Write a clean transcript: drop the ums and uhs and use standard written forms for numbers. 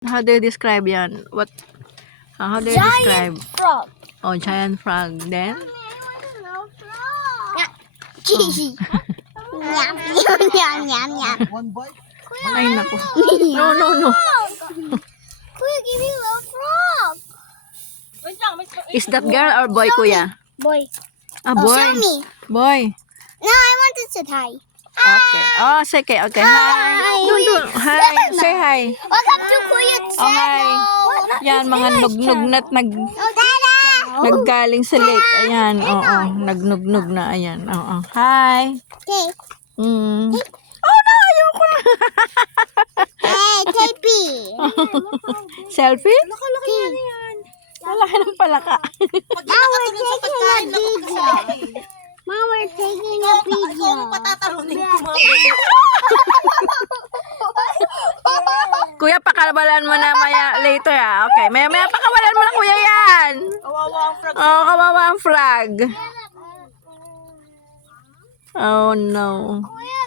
How do you describe yan? How do you describe? Giant frog. Oh, giant frog. Then? Yum, yum, yum, yum, yum. Ay, naku. No. Kuya, give me a frog. Is that girl or boy, kuya? Boy. Ah, Oh, boy. show me. Boy. No, I want to say hi. Okay. Oh, sige. Okay. Hi. Dun. Hi. Say hi. Welcome to Kuya's Oh, hi. channel. Yan, mga nugnugna't Oh, Dada. naggaling sa lake. Ayan. Oo. Nagnugnog na. Ayan. Oo. Hi. Okay. Mm. Oh, no. Ayoko na. Hey, Tapey. Selfie? Laki yan. Malaki ng palaka. Now we're taking a video. Mom, we're taking a video. Kuya, pakawalan mo na maya later ah. Okay. Maya pakawalan mo na kuya yan. Oh, kawawa ang frog. Oh no. Kuya,